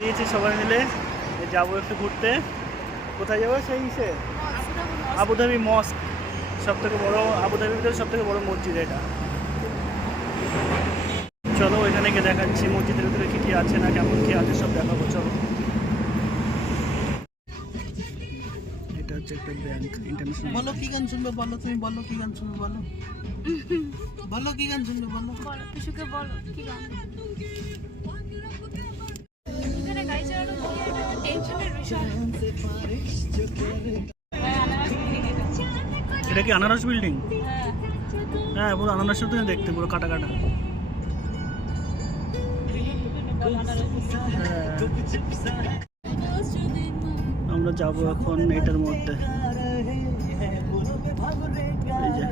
দিয়েছি সবাই মিলে যাবো একটু ঘুরতে। কোথায় যাবো? সেই সে আবুধাবি মস্ক, সব থেকে বড় আবুধাবির ভিতরে সব থেকে বড় মসজিদ এটা। চলো ওইখানে গিয়ে দেখাচ্ছি মসজিদের ভিতরে কী কী আছে না কেমন কী আছে সব দেখাবো। চলো। এটা হচ্ছে একটা ব্যাংক, ইন্টারন্যাশনাল। বলো কি গান শুনবে বলো, তুমি বলো কি গান শুনবে বলো। বলো কি গান শুনবে বলো। বলো পিসুকে বলো কি গান। এখানে গাড়ি চালানো কি একটা টেনশনের বিষয়। এটা কি আনারস বিল্ডিং? হ্যাঁ হ্যাঁ, পুরো আনারসের তো দেখতে পুরো কাটা কাটা। আমরা যাবো এখন এটার মধ্যে। এই যে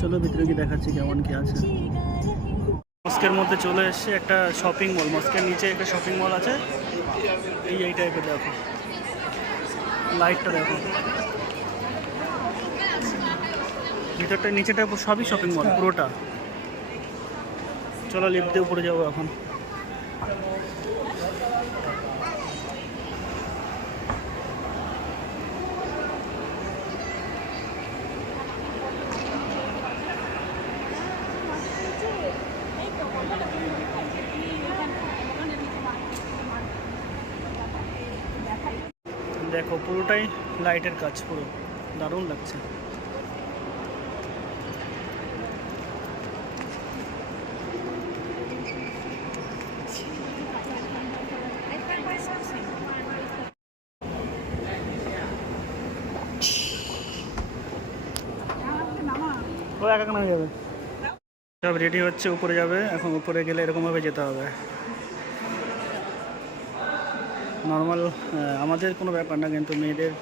চলো ভিতরে গিয়ে দেখাচ্ছি কেমন কি আছে। মস্কের মধ্যে চলে এসছে একটা শপিং মল। মস্কের নিচে একটা শপিং মল আছে। এই টাইপের দেখো, লাইটটা দেখো। ভিতরটা নিচেটা সবই শপিং মল পুরোটা। চলো লিফট দিয়ে উপরে যাবো এখন। দেখো পুরোটাই লাইটের কাজ, পুরো দারুণ লাগছে। ও একা নামে যাবে, সব রেডি হচ্ছে উপরে যাবে এখন। উপরে গেলে এরকমভাবে যেতে হবে। নর্মাল আমাদের কোনো ব্যাপার না, কিন্তু মেয়েদের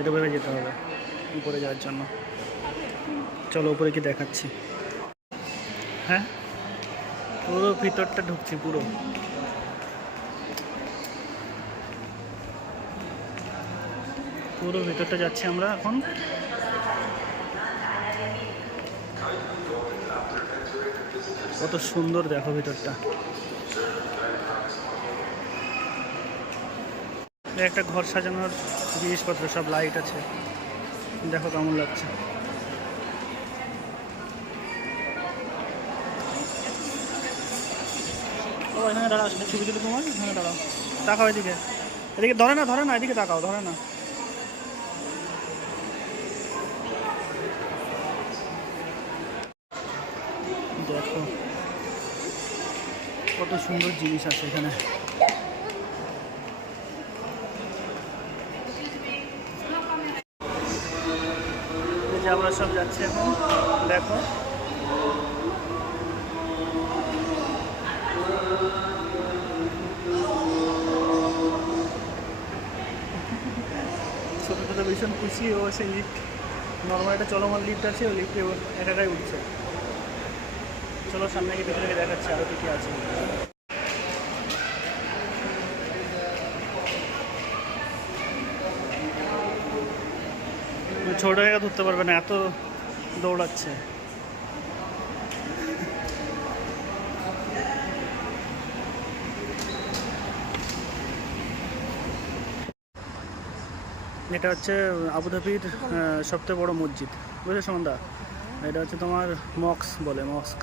এরকমভাবে যেতে হবে উপরে যাওয়ার জন্য। চলো উপরে কি দেখাচ্ছি। হ্যাঁ, পুরো ভিতরটা ঢুকছি, পুরো পুরো ভিতরটা যাচ্ছি আমরা এখন। কত সুন্দর দেখো ভিতরটা। একটা ঘর সাজানোর জিনিসপত্র, সব লাইট আছে, দেখো কেমন লাগছে। ও এখানে দাঁড়াও, ছবি তুলে তোমার এখানে দাঁড়াও। তাকাও এদিকে, এদিকে ধরে না এদিকে তাকাও, ধরে না। দেখো কত সুন্দর জিনিস আছে এখানে। এই যে আমরা সব যাচ্ছি এখন, দেখো ছোটো ভীষণ খুশি। ও সেই লিফট, নর্মাল একটা চলমান লিফট আছে, ওই লিফটে একাই উঠছে। চলো সামনে গিয়ে ভিতরে দেখাচ্ছি আরও কী আছে। ছোট জায়গা ধরতে পারবে না, এত দৌড়াচ্ছে। এটা হচ্ছে আবুধাবির সবথেকে বড় মসজিদ, বুঝলে সুমনদা? এটা হচ্ছে তোমার মস্ক বলে, মস্ক।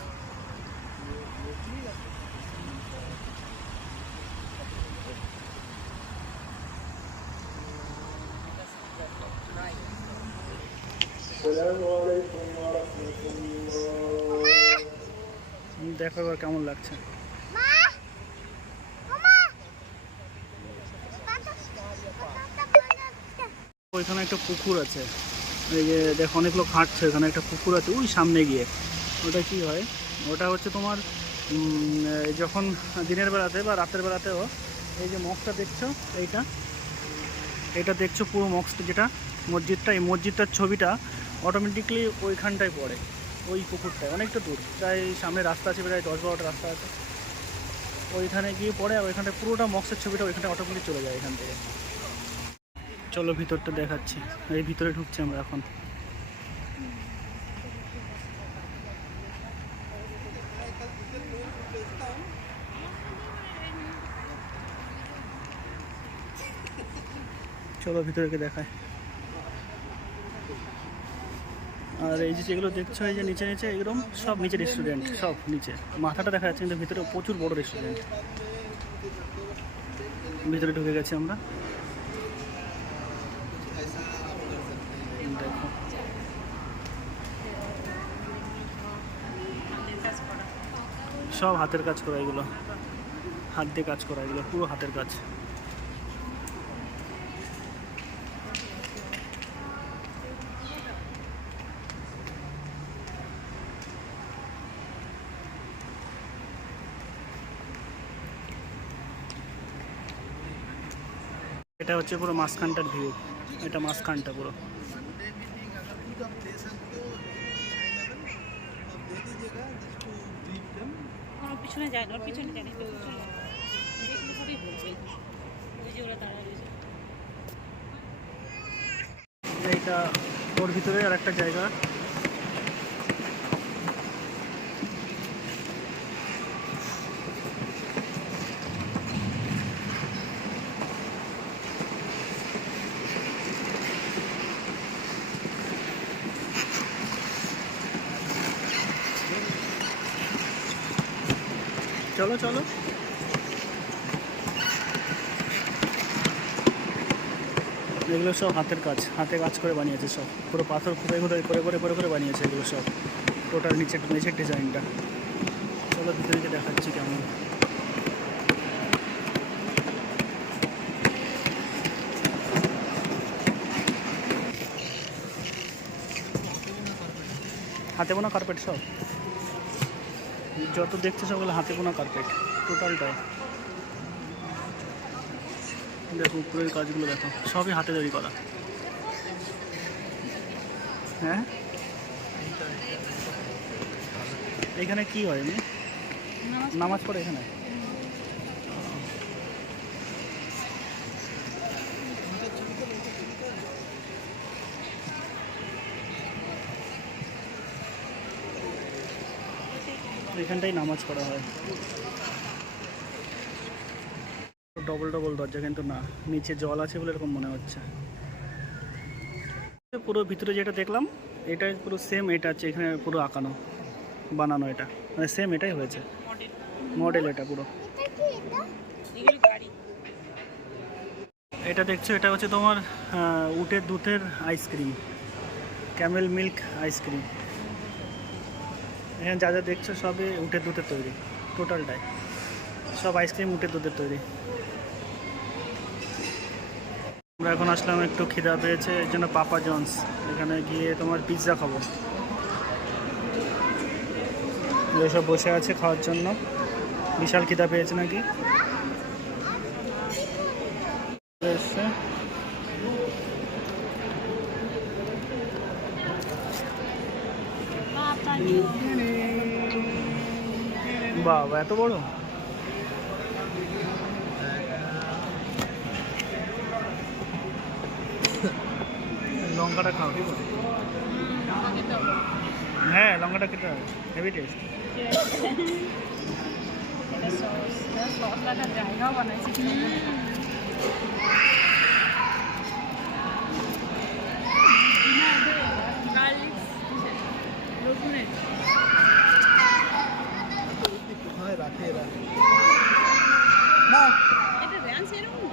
দেখো এবার কেমন লাগছে। ওইখানে একটা পুকুর আছে, এই যে দেখো অনেক লোক হাঁটছে, ওখানে একটা পুকুর আছে ওই সামনে গিয়ে। ওটা কি হয়, ওটা হচ্ছে তোমার যখন দিনের বেলাতে বা রাতের বেলাতেও এই যে মস্কটা দেখছো, এইটা দেখছো পুরো মস্কটা, যেটা মসজিদটা, এই মসজিদটার ছবিটা অটোমেটিকলি ওইখানটায় পড়ে, ওই পুকুরটায়। অনেকটা দূর, প্রায় সামনে রাস্তা আছে, প্রায় 10-12টা রাস্তা আছে, ওইখানে গিয়ে পড়ে। আর ওইখানটায় পুরোটা মস্কের ছবিটা ওইখানটায় অটোমেটিক চলে যায় এখান থেকে। চলো ভিতরটা দেখাচ্ছি। এই ভিতরে ঢুকছি আমরা এখন। চলো ভিতরে দেখায়। আর এই যে যেগুলো দেখছো এই যে নিচে নিচে এগুলো সব নিচে রেস্টুরেন্ট, সব নিচে মাথাটা দেখা যাচ্ছে কিন্তু ভিতরে প্রচুর বড় রেস্টুরেন্ট। ভিতরে ঢুকে গেছি আমরা, দেখো সব হাতের কাজ করা, এগুলো হাত দিয়ে কাজ করা, এগুলো পুরো হাতের কাজ। এটা হচ্ছে পুরো মাঝখানটার ভিউ, এটা মাঝখানটা পুরো। ওর পিছনে যায় না, ওর পিছনে যায় না, একটু পিছনে যায়। দেখলে সবই বলবে। ওই যে ওরা দাঁড়ায় রয়েছে। এইটা ওর ভিতরে আর একটা জায়গা। চলো চলো, এগুলো সব হাতের কাজ, হাতে কাজ করে বানিয়েছে সব, পুরো পাথর খুঁড়ে খুঁড়ে করে করে করে করে বানিয়েছে এগুলো সব, টোটাল নিচের নিচের ডিজাইনটা। চলো ভিতরে গিয়ে দেখাচ্ছি কেমন। হাতে বোনা কার্পেট সব, যত দেখছো সবগুলো হাতে বোনা কার্পেট টোটালটাই। দেখো উপরের কাজগুলো দেখো, সবই হাতে তৈরি করা। হ্যাঁ এখানে কি হয় এমনি? নামাজ পড়ে এখানে? এখানটাই নামাজ পড়া হয়। ডবল ডবল দরজা কিন্তু না, নিচে জল আছে বলে এরকম মনে হচ্ছে। পুরো ভিতরে যেটা দেখলাম এটা পুরো সেম, এটা হচ্ছে এখানে পুরো আঁকানো বানানো, এটা মানে সেম এটাই হয়েছে মডেল, এটা পুরো। এটা দেখছো এটা হচ্ছে তোমার উটের দুধের আইসক্রিম, ক্যামেল মিল্ক আইসক্রিম। এখানে যা যা দেখছো সবই উটের দুধের তৈরি, টোটালটাই সব আইসক্রিম উটের দুধের তৈরি। আমরা এখন আসলাম, একটু খিদা পেয়েছে এর জন্য পাপা জনস, এখানে গিয়ে তোমার পিৎজা খাবো। সব বসে আছে খাওয়ার জন্য, বিশাল খিদা পেয়েছে নাকি। এসছে বাবা এত বড়, লঙ্কাটা খাও ঠিক আছে? হ্যাঁ লঙ্কাটা খেতে হবে, হেভি টেস্ট। কোথায় রাখে এরা? না এদের রেঞ্জ এরকম,